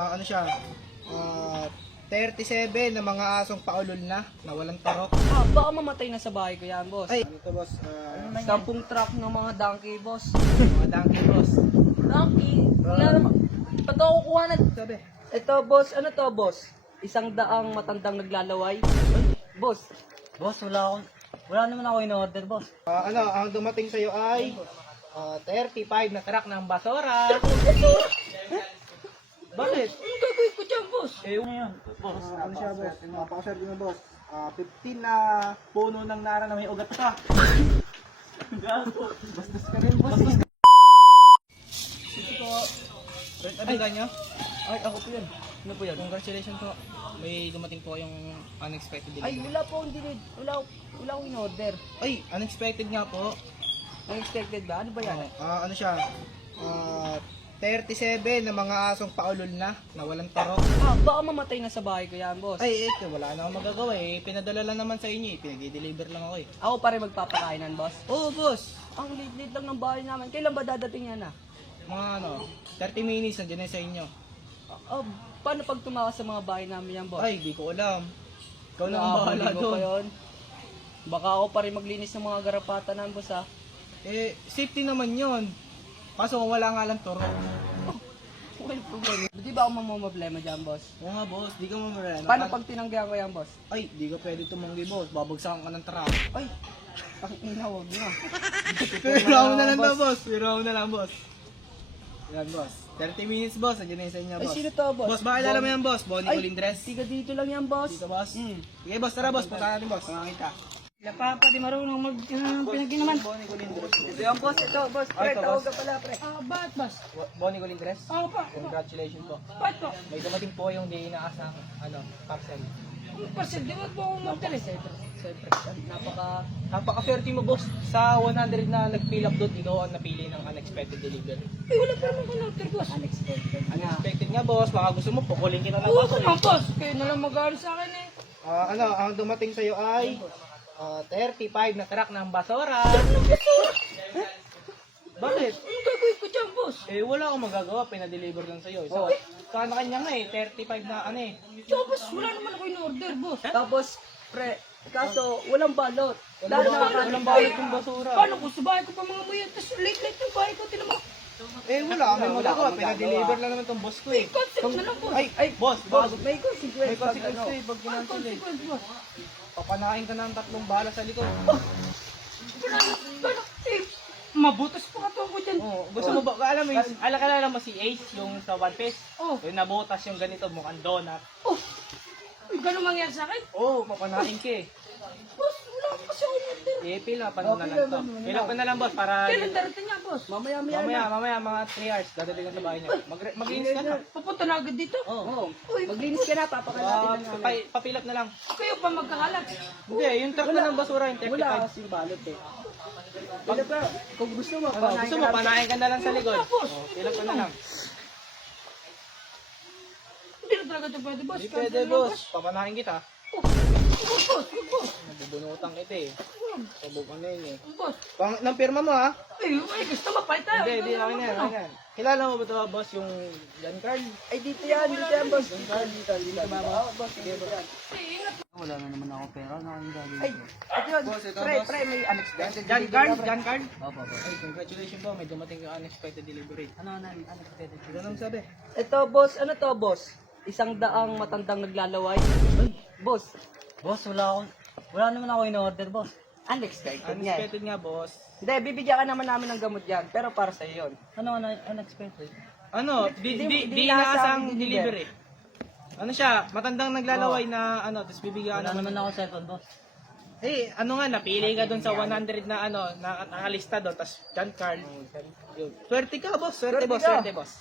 Ano siya? Ah, 37 na mga asong paulol na walang tarok. Baka mamatay na sa bahay ko yan, boss. Ay, ano to, boss? 10 truck ng mga donkey, boss. Mga donkey, boss. Donkey? Wala naman. Ba't ako kukuha na? Sabi. Ito, boss. Ano to, boss? 100 matandang naglalaway. Boss. Boss, wala naman ako in-order, boss. Ang dumating sa'yo ay 35 na truck ng basura. Bakit? Ano gagawin ko dyan, boss? Ano yun? Boss, Ano siya, boss? Napakaswerte mo, boss. 15 na puno ng nara na may ugat ka. Bastos ka rin, boss. Sige po. Ano ganyo? Ay, ako po yan. Ano po yan? Congratulations po. May dumating po yung unexpected Ay, delivery. wala po akong dinid. Wala akong in-order. Ay, unexpected nga po. Unexpected ba? Ano ba yan? Ano siya? 37 na mga asong paulol na walang tarok. Baka mamatay na sa bahay ko yan, boss. Ay, ito, wala na akong magagawa eh. Pinadala lang naman sa inyo eh. Pinag-deliver lang ako eh. Ako pa rin magpapakainan, boss. Oo, boss. Ang liit-liit lang ng bahay namin. Kailan ba dadating yan, Mga 30 minutes nandiyan na sa inyo. Paano pag tumakas sa mga bahay namin yan, boss? Ay, di ko alam. Ikaw na ang Nakakahuli bahala ko doon. pa yun. Baka ako pa rin maglinis ng mga garapatan ng boss, Eh, safety naman yon. Kaso wala nga lang turok. Walang problema. Di ba ako mamamblema dyan, boss? Oo nga, boss. Di ka mamarena. Paano pag tinanggihan ko yan, boss? Ay, di ka pwede tumanggi, boss. Babagsakan ka ng truck. Ay, pakingina, huwag na. Pero ako na lang daw, boss. Pero ako na lang, boss. Yan, boss. 30 minutes, boss. Nandiyan na yung sa inyo, Ay, boss. sino to, boss? Boss, baka kilala mo yan, boss. Bonnie Ay, Colindres. tiga dito lang yan, boss. Dito, boss. Hmm. Sige, boss. Tara, boss. Punta natin, boss. Pangangita. Wala pa di marunong pinaginaman. Bonnie Colindres. Ito yan, boss. Ito, boss. Ay, Pre, ito, tawag boss. ka pala, pre. Bakit, boss? Bonnie Colindres. Pa. Congratulations po. Bakit po? May dumating po yung di inaasang, parcel. Ang parcel, di ba po akong mag-teres? Siyempre, napaka-swerte mo, boss. Sa 100 na nag-fill up doon, ikaw ang napili ng unexpected delivery. Eh, wala pa naman ko boss. Unexpected. Unexpected nga, boss. Baka gusto mo, pukulin kita na, Oo, boss. naman, boss. Kayo na lang mag-aaral sa akin eh. Ang dumating sa'yo ay 35 na truck ng basura. Bakit? Anong gagawin ko dyan, boss? Eh, wala akong magagawa. Pinadeliver lang sa'yo. So, kanya nga eh. 35 na eh. Tapos, wala naman ako in-order, boss. Tapos, pre, kaso, walang balot. Walang balot yung basura. Paano ko? Sa bahay ko pa mga muyan. Tapos, late-late yung bahay ko. Tinan mo. Eh, wala kami magagawa. Pinadeliver lang naman tong boss ko eh. Concept na lang, boss. Ay, boss. May consequence. May consequence pag ano. eh. Pag Ang kinancel eh. consequence, boss. Papanain ka ng 3 bala sa likod. Paano? Eh, mabutas pa katong ko dyan. Oh, gusto mo ba? Alam mo, alakala mo si Ace, yung sa One Piece. Oh. Yung nabutas yung ganito, mukhang donut. Oh, ganun mangyari sa akin? Oo, papanain ka eh. Boss, wala ko kasi ako in-order. Eh, pila pa na lang to. Pila pa na lang, boss, para... Kailan darating nga, boss? Mamaya Mamaya, mga 3 hours, dadating ka sa bahay niya. Maglinis ka na. Pupunta na agad dito? Oo. Uy, maglinis ka na, papakalatin na namin. Papilap na lang. Kayo pa magkakalat. Hindi, yung truck na ng basura, yung 35. Wala kasing balot eh. Pila pa, kung gusto mo, Gusto mo, panain ka na lang sa likod. Oh, pilap ka na lang. Hindi na talaga ito pwede, boss. Hindi Cancel pwede, na, boss. Papanain kita. Boss. Nabubunutan kita eh. Subukan na yun eh. Boss. Nang pirma mo ha? Ay, gusto mo, palit tayo. Hindi, okay na yan, okay na yan. Kilala mo ba ito, boss, yung Jan Carl? Ay, dito yan, boss. Dito ba, boss? Dito yan. Wala na naman ako pera. Ay, ito yun. Boss, ito, Pre, boss. may unexpected. Jan Carl? Opo. Ay, congratulations po, may dumating yung unexpected delivery. Ano unexpected? Ito nang sabi. Ito, boss. Ano to, boss? 100 matandang naglalaway. Boss, Boss, wala naman ako in-order, boss. unexpected nga eh. Unexpected nga, boss. Hindi, bibigyan ka naman namin ng gamot yan. Pero para sa yun. Ano unexpected? Ano, di di inaasang inaasang delivery. Ano siya, matandang naglalaway na tapos bibigyan ka Wala naman. naman ako cellphone, boss. Eh, napili ka doon sa 100 na nakalista doon, tapos Jan Carl. Swerte ka, boss. Swerte, boss. Swerte, boss.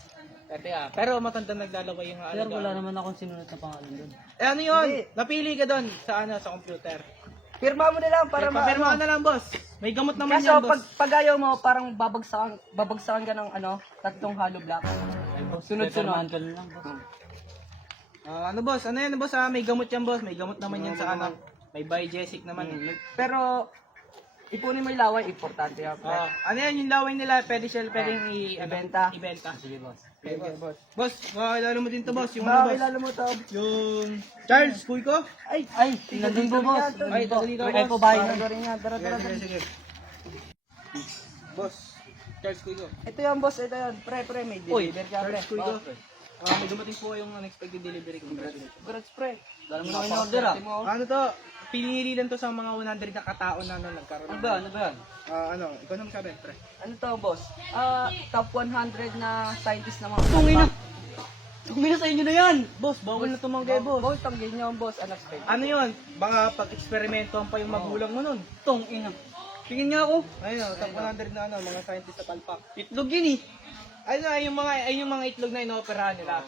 Swerte ka. Pero matandang naglalaway yung Pero wala alaga. naman akong sinunod na pangalan doon. Eh, ano yun? Hindi. Napili ka doon sa computer. Pirma mo na lang para Papirma ka na lang, boss. May gamot naman Kaso yan, boss. pag ayaw mo, parang babagsakan ka ng 3 hollow block. Sunod-sunod. Mantle lang, boss. Ano, boss? Ano yan, boss? May gamot yan, boss. May gamot naman yan sa May Biogesic naman. Pero, ipunin mo yung laway, importante yan. Ano yan, yung laway nila, pwedeng ibenta. ibenta. Sige, boss. Boss, makakilala mo din to, boss. Yung Baka ano, boss? kilala mo to. Yung Charles, kuy ko? Ay, Nandun po, boss. Ay, taga dito, Ay, boss. po, bahay Tara, na. tara nga, tara, tara. Sige, sige. Boss, Charles, kuy ko. Ito yan, boss. Ito yan. Pre, may Uy, deliver ka, pre. Charles, kuy ko. May dumating po yung unexpected delivery. Congratulations. Congrats, pre. Dala mo na kayo in-order, ah. Ano to? Pinili lang to sa mga 100 na katao na nagkaroon. Ano ba? Ano ba yan? Ikaw naman sabi, pre. Ano to, boss? Top 100 na scientist na mga Tungina! Tungina sa inyo na yan! Boss, bawal na tumanggi, boss. Boss, tanggin nyo, boss. Unexpected. Ano yun? Baka pag-eksperimentohan pa yung magulang mo nun. Tungina. Tingin nga ako. Ayun, top 100 na mga scientist sa palpak. Itlog yun eh. Ay yung mga itlog na inooperahan nila.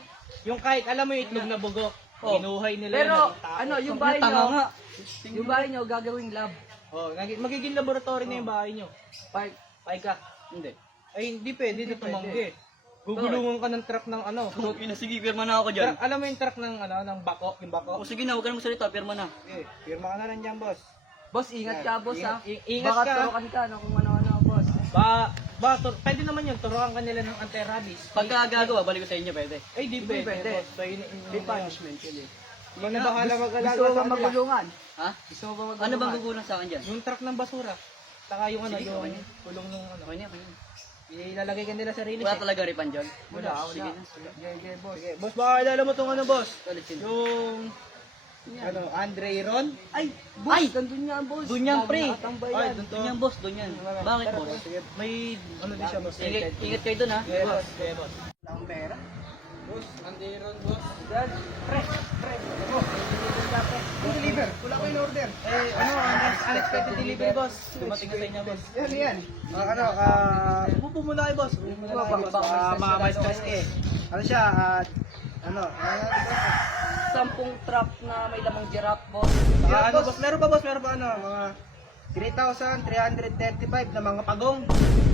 Yung kahit, alam mo yung itlog na bugok, inuhay nila Pero, yun, naging tao. ano, yung Tama bahay nyo, nga. yung bahay nyo, gagawing lab. Magiging laboratory na yung bahay nyo. Park. Paika. Hindi. Ay, hindi pwede, dito tumanggi. Gugulungan ka ng truck ng ano. Tungina, sige, pirma na ako dyan. Alam mo yung truck ng ano, ng bako, yung bako? O sige na, huwag ka na magsalita, pirma na. Okay, pirma ka na lang dyan, boss. Boss, ingat ka, boss, ha? Ingat Baka ka. turukan ka, no, kung ano-ano, boss. Pwede naman yun, turuan ka nila ng anti-rabies. Pagka gagawa, balik ko sa inyo, pwede. Ay, di Hindi pwede. pwede. Boss. So, May punishment yun, eh. Yun na bahala mag-alaga Gusto mo sa ba kanila. magulungan? Ha? Gusto mo ba magulungan? Ano bang gugulang sa akin dyan? Yung truck ng basura. Saka yung ano, Sige, yung okay na. kulong nung ano. Okay na, okay na. Ilalagay ka nila sa release. Wala talaga ripan dyan? Wala. Sige na. Sige, boss. Sige, boss, baka kilala mo tong ano, boss? Ulit sino? Yung, ano, Andre Ron? Ay, boss, nandun yan, boss. Doon yan, pre. Nakatambay Ay, yan. doon to. Doon yan, boss, doon yan. Bakit, boss? Sige, may, ano din siya, boss? Ingat kayo doon, ha? Sige, boss. Sige, boss. Ang pera. Boss, Andre Ron, boss. Yan. Pre. Deliver. Wala ko in order. Unexpected delivery, boss. Dumating na sa inyo, boss. Yan. Upo muna kayo, boss. Upo muna kayo, boss. Maka-stress ka eh. Ano siya, Sampung truck na may lamang giraffe, boss. ano, boss? Meron pa, boss? Meron pa, ano, mga 3,335 na mga pagong.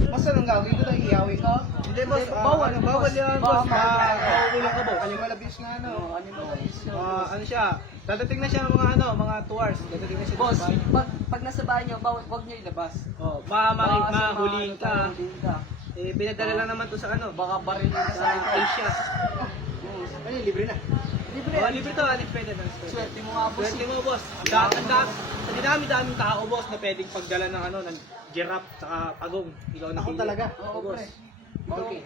Boss, anong gagawin ko na? Iyawi ka? Hindi, boss. Bawal, Bawal yan, boss. Makukulong ka, boss. Animal abuse nga, ano? Animal abuse. Ano siya, dadating na siya mga ano, mga 2 hours. Dadating na siya. Boss, sa bahay. pag nasa bahay nyo, huwag nyo ilabas. Oh, Baka mahuling ka. mahuling ka. Eh, pinadala lang naman to sa ano, Baka barilin ka sa sa Asia. Ano, libre na. Libre. Oh, libre to, unexpected. Swerte mo nga, boss. Swerte mo, boss. Ang dami-daming tao, boss, na pwedeng pagdala ng ano, ng giraffe, saka pagong. Ikaw na pili. Oo, boss. pre. Okay.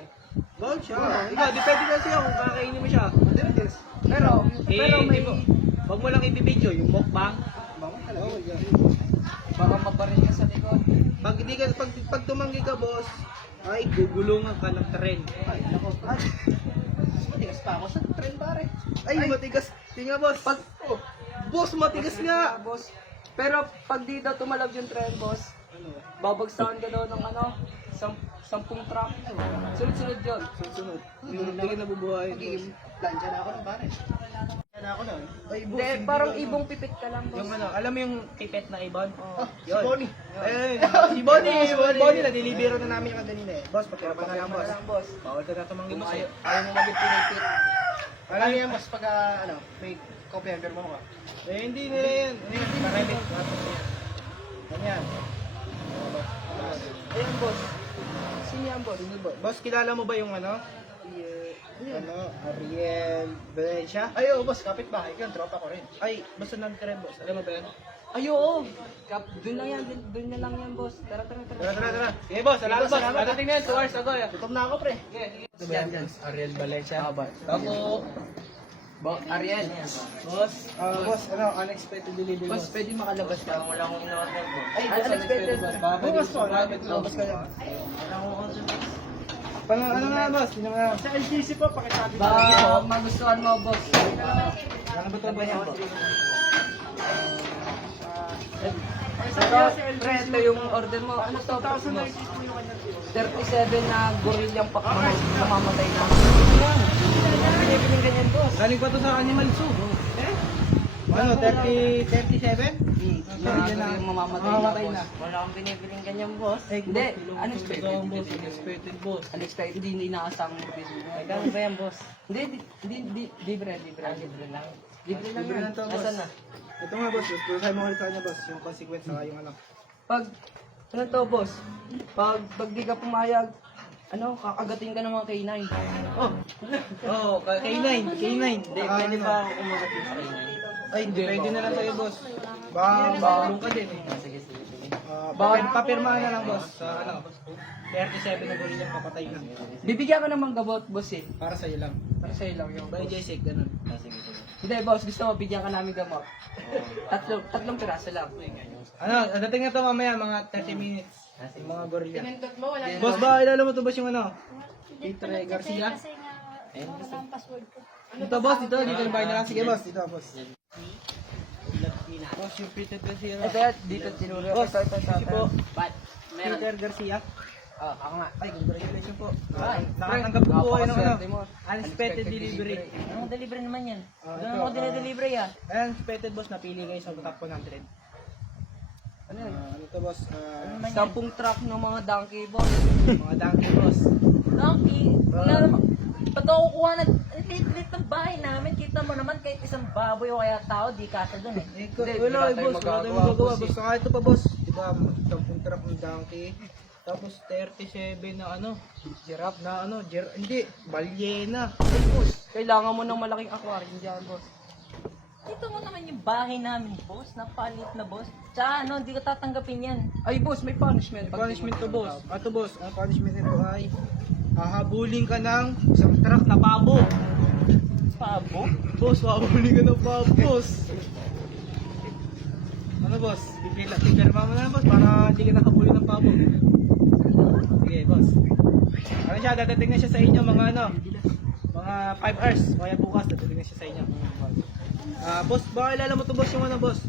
Bawal siya. Ikaw, depende kasi ako kung kakainin mo siya. Pero may... Wag mo lang ibibidyo, yung mukbang. Bawal yan. Baka mabaril ka sa likod. Pag tumanggi ka, boss, ay gugulungan ka ng tren. Ay, nako. Ay, matigas pa ako sa train, pare. Ay, matigas. Tinga, boss. Boss, matigas nga. Boss. Pero pag di daw tumalab yung train, boss, babagsakan ka daw ng ano, sampung truck. Sunod-sunod yun. Sunod. Hindi ka nabubuhay. Plancha na ako ng pare. Na ako nun. Ay, boss. Hindi, parang ibong pipit ka lang, boss. Yung ano, alam mo yung pipet na ibon? Si Bonnie. Si Bonnie. Bonnie, na-deliver na namin yung kanina eh. Boss, pagkirapan na lang, boss. boss. Bawal ka na tumanggi, boss. Ayaw mo maging pinipit. Alam yan, boss, pag may copy number mo ka. Eh, hindi nila yan. Karemit. Ganyan. Ayun, boss. Sino yan, boss? Boss, kilala mo ba yung ano? Ariel Valencia? Ay, oo, boss. Kapit-bahay ko. Tropa ko rin. Ay, basta nag-trend, boss. Alam mo ba yan? Ay, oo. Doon lang yan. Doon na lang yan, boss. Tara. Tara. Sige, boss. Salamat, boss. Padating na yan. 2 hours ago. Gutom na ako, pre. Yan. Ariel Valencia. Ako. Ariel. Boss, ano, unexpected delivery, Boss, pwede makalabas ka. Wala akong in-order, boss. Ay, boss, unexpected. Bukas po, labas ka lang. Ano nga, boss? Sino nga? Sa LGC po, pakisabi Baka magustuhan mo, boss. Ano ba ito ba yan, boss? Pre, ito yung order mo. Ano to? 37 na gorillang pack mamamatay na. Binibiling ganyan, boss. Galing pa to sa Animal Zoo. Ano, 37? Na mamamatay na. Wala akong binibiling ganyan, boss. Hindi, unexpected. boss. Unexpected, boss. Unexpected, hindi inaasang bibili. Ay, gano'n ba yan, boss? Hindi, libre lang. Libre lang yan. to, boss. Nasaan na? Ito nga, boss. Tusahin mo ulit sa kanya, boss. Yung consequence saka yung ano. Ano to, boss? Pag di ka pumayag, Ano, kakagating ka ng mga K9. Oh, K9. Hindi, pwede ba ako kumagat yung sa kayo? Ay, depende na lang sa'yo, boss. Baka makulong ka din eh. Sige, sige, sige. Papirmahan na lang, boss. Sa ano, 37 na gorilla papatay na. Bibigyan ka naman gabot, boss eh. Para sa'yo lang. Para sa'yo lang yung By Jessic, ganun. Sige, sige. Hindi, boss, gusto mo, bigyan ka namin gamot. Tatlong piraso lang. Ano, dating na to mamaya, mga 30 minutes. Yung mga gorilla. Pinindot mo, wala Boss, ba, ilala mo to, boss, yung ano? Peter Garcia? Kasi nga, wala ang password ko. Dito, boss, dito na bahay na lang. Sige, boss, dito, boss. Boss, yung Peter Garcia. Ito yan, dito tinuro. Boss, Ito. si po, Ba't? Meron. Peter Garcia. Ako nga. Ay, congratulations po. Ay, Nakatanggap po kayo ng ano, napakaswerte mo. unexpected delivery. Anong delivery naman yan? Ito, Ano ako dinedelivery ah? Ayan, unexpected boss, napili kayo sa top 100. Ano yun? Ano to, boss? 10 truck ng mga donkey, boss. Mga donkey, boss. Donkey, wala naman. Pag ako kuha na, lit ng bahay namin, kita mo naman kahit isang baboy o kaya tao, di kasa dun eh. Hindi, Wala, wala tayong boss. Wala tayong magagawa, magagawa, boss, boss. Saka ito pa, boss. Diba, 10 truck ng donkey. Tapos 37 na ano, giraffe na ano, hindi, balyena. Ay, boss, kailangan mo ng malaking aquarium dyan, boss. Ito mo naman yung bahay namin, boss. Napalit na, boss. Tsaka ano, hindi ko tatanggapin yan. Ay, boss, may punishment. May punishment to, boss. Ato, boss, ang punishment nito ay hahabulin ka ng isang truck na pabo. Pabo? Boss, hahabulin ka ng pabo, boss. Ano, boss? Pipirma mo na, boss, para hindi ka nakabulin ng pabo. Sige, boss. Ano siya, dadating na siya sa inyo mga ano, mga 5 hours. Kaya bukas, dadating na siya sa inyo. Boss, baka ilala mo to, boss, yung ano, boss?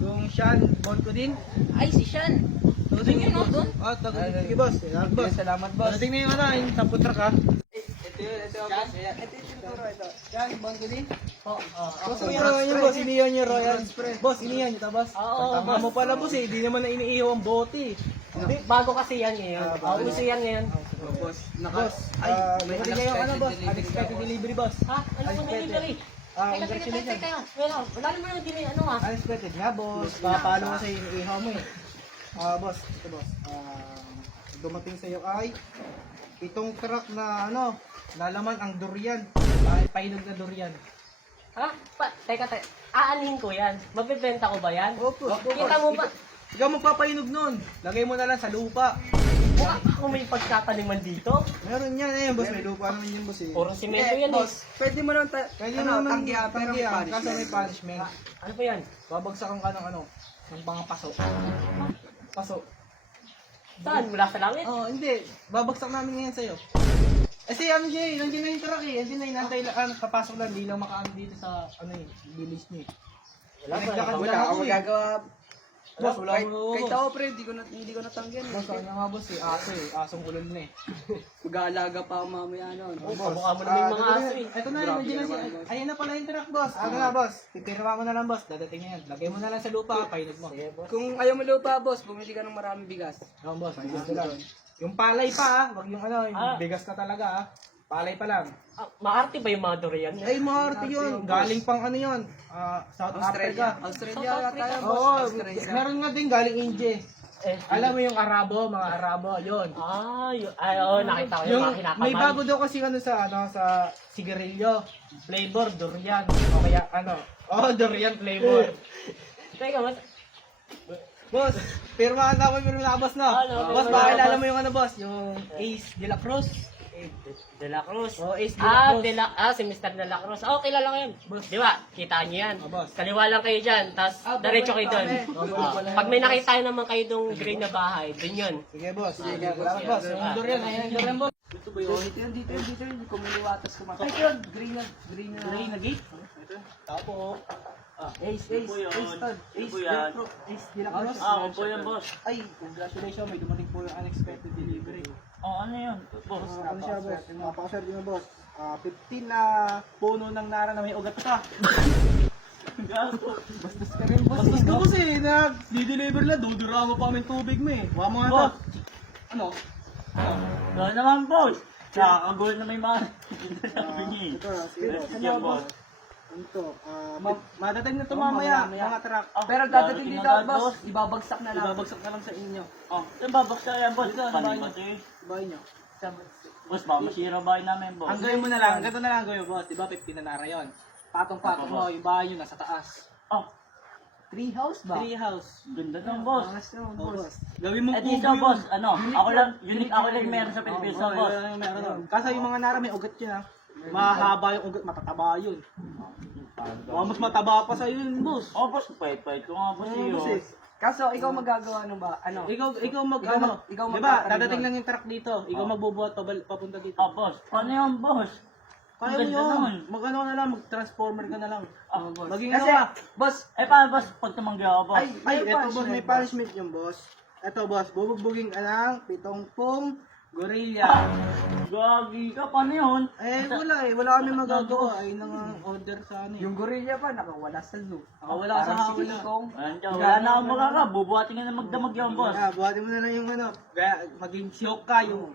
Yung Sean Bonco din? Ay, si Sean. Dadating Yun, no, doon? Sige, boss. Boss. Salamat, boss. Dadating na yung ano, yung tapo truck, ha? Ito yun, boss. Ayan. Ito yung tinuturo, ito. Sean Bonco din? Boss, Ako, iniyawan niyo, boss. Iniyawan niyo, Royal. Boss, iniyawan niyo, boss? Oo, Tama mo pala, boss, eh. Hindi naman na iniihaw ang bote. Hindi, bago kasi yan ngayon. Uso yan ngayon. Boss, Boss, may kayo ano, boss? Unexpected delivery, boss. Ha? Ano mo delivery? Congratulations. Wala naman yung dili, ano ha? Unexpected nga, boss. Papalo ko sa'yo, iniihaw mo eh. Boss, ito, boss. Dumating sa'yo ay itong truck na ano, nalaman ang durian. Painog na durian. Ha? Teka. Aanin ko yan. Mabibenta ko ba yan? Opo, Kita mo ba? Ikaw magpapainog nun. Lagay mo na lang sa lupa. Mukha ako may pagtataniman dito. Meron yan, ayun, boss. May lupa naman yun, boss eh. Puro simento yan eh. boss, pwede mo naman Kaya naman tanggihan, pero may kaso punishment. may punishment. Ano ba yan? Babagsakan ka ng ano, ng mga paso. Paso. Saan? Mula sa langit? Hindi. Babagsak namin ngayon sa'yo. Kasi ano siya eh, nandiyan na yung truck eh. Nandiyan na yung nantay lang, papasok lang, hindi lang makaano dito sa, ano eh, village niyo eh. Wala ako magagawa. Boss, wala Kahit mo. kahit ako, pre, hindi ko natanggihan. Boss, ano nga boss eh, aso eh, asong ulol na eh. Mag-aalaga pa ako mamaya nun. Kamukha mo naman yung mga aso eh. Ito na, nandiyan na siya. Ayun na pala yung truck, boss. Ano nga, boss? Pipirma mo na lang, boss. Dadating na yan. Lagay mo na lang sa lupa, painog mo. Sige, boss. Kung ayaw mo lupa, boss, bumili ka ng maraming bigas. Oo, boss. Gusto lang. Yung palay pa ah. Wag yung ano, yung Ah. bigas na talaga ah. Palay pa lang. Maarte ba yung mga durian? Ay, Marte yun. Galing pang ano yun. South Africa. Australia South tayo, Oo, boss. Australia. meron nga din galing India. Eh, Alam mo yung Arabo, mga Arabo, yun. nakita ko yung Yung, mga kinakaman. may bago daw kasi ano sa sigarilyo. Flavor, durian. O kaya ano. Durian flavor. Teka, Boss, pirmahan na ako, boss na. Ano, Boss, pirmahan pakilala na, mo yung ano, boss, yung Ace de la Cruz. De La Cruz. Ace de la Cruz. Si Mr. De La Cruz. Kilala ko yun. Di ba? Kita niyo yan. Boss. Kaliwa lang kayo dyan, tapos diretso kayo doon. Pag may nakita naman kayo dong green na bahay, doon yun. Sige, boss. Sige, salamat, boss. Yung durian, ayun yung durian, boss. Dito yun. Kumuliwatas kumakas. Ay, yun. Green na gate. Tapo. Ace, Todd. Ace de la Cruz. Opo yan, boss. Ay, congratulations, may dumating po yung unexpected delivery. Ano yun, boss? Ano siya, boss? Napakaswerte mo, boss. 15 na puno ng nara na may ugat pa. Bastos ka rin, boss. Bastos ka, boss eh. Nag-deliver na, dudura mo pa kami tubig mo eh. Huwag mo nga to. Ano? Gano'n naman, boss. Kakagulat na may mga sabi niya eh. Ito, sige, boss. Ito, madating na ito mamaya, mga truck. Pero dadating dito, boss. Ibabagsak na lang. Ibabagsak na lang sa inyo. Yung babaksa yan, boss. Dito, sa bahay nyo. Sa bahay nyo. Boss, baka masira bahay namin, boss. Ang gawin mo na lang, ganito na lang ang gawin mo, boss. Di ba 50 na nara yun? Patong-patong mo, yung bahay nyo nasa taas. Oh, Tree house ba? Tree house. ganda ng boss. Angas naman, Oh, boss. boss. Gawin mong Eh dito, kubo yun. boss, ano, ako lang, unique ako lang meron sa Pilipinas, Oh, boss. yun lang yung meron nun. Kasi yung mga nara may ugat yun ha. Mahaba yung ugat, matataba yun. Baka mas mataba pa sa'yo yun, boss. Oh, boss, pahit-pahit ko nga, boss, Oo, iyo. boss eh. Kaso, ikaw magagawa ano ba? Ano? Ikaw mag, Ikaw ano, mag- ikaw di ba, magtatanim dadating nun. lang yung truck dito. Ikaw magbubuhat papunta dito. Oh, boss, paano yun, boss? Kaya mo Ganda yun. naman. Mag-ano ka na lang, mag-transformer ka na lang. Ah, boss. Maging Kasi, ano ka? boss, Eh, paano, boss, pag tumanggi ako, boss? Ay, Ay, may eto boss, punishment, may boss. punishment yung boss. Eto boss, bubugbugin ka ng 70 gorilla. Gagi ka, paano yun? Eh, wala eh. Wala kami magagawa. Ay, nang order sa ano eh. yung gorilla pa, nakawala sa zoo. Nakawala sa Parang si hawla. King Kong. Ayan dyan, wala na akong magagawa. Bubuhatin ka na magdamag yan, boss. Ah, buhatin mo na lang yung ano. Kaya maging siyok ka yung...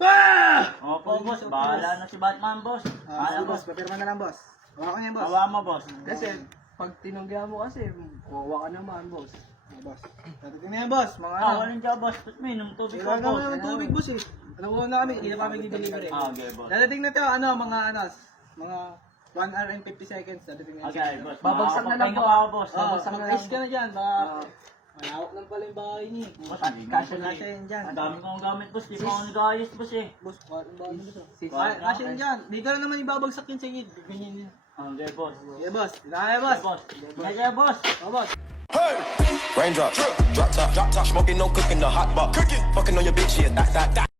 Ah! Opo, boss, bahala na si Batman, boss. Ah, Bahala, sige, boss, papirma na lang boss. Hawakan niya boss. Bawa mo, boss. Kasi, pag tinunggihan mo kasi, wawa ka naman, boss. Ah, boss. Dadating na yan boss. Mga Ah, ano. walang dyan, boss. Tapos may inom tubig ko, Kailangan boss. naman ng tubig boss eh. Alam mo na kami, hindi na kami deliver eh. Ah, okay, boss. Dadating na to, ano, mga ano, mga 1 hour and 50 seconds. Dadating na yan. Okay, boss. Babagsak na lang Makakapagpahinga po. pa ako, boss. Oh, Babagsak na mag-ice lang ka po. na dyan. Baka malawak lang pala yung bahay niya eh. Boss, Kasya na siya yun dyan. Ang dami kong gamit, boss. Di pa ako nag-ayos, boss, eh. Boss, parang bahay mo boss. Sis- Kasya yun dyan. Di ka na naman ibabagsak yun sa inyo. Ganyan yun. Okay, boss. Yeah, boss. Kaya, Okay, boss. boss. Okay, boss. Oh, boss. Raindrop, drop top, smoking, no cooking, the hot pot. Fucking on your bitch, yeah, that.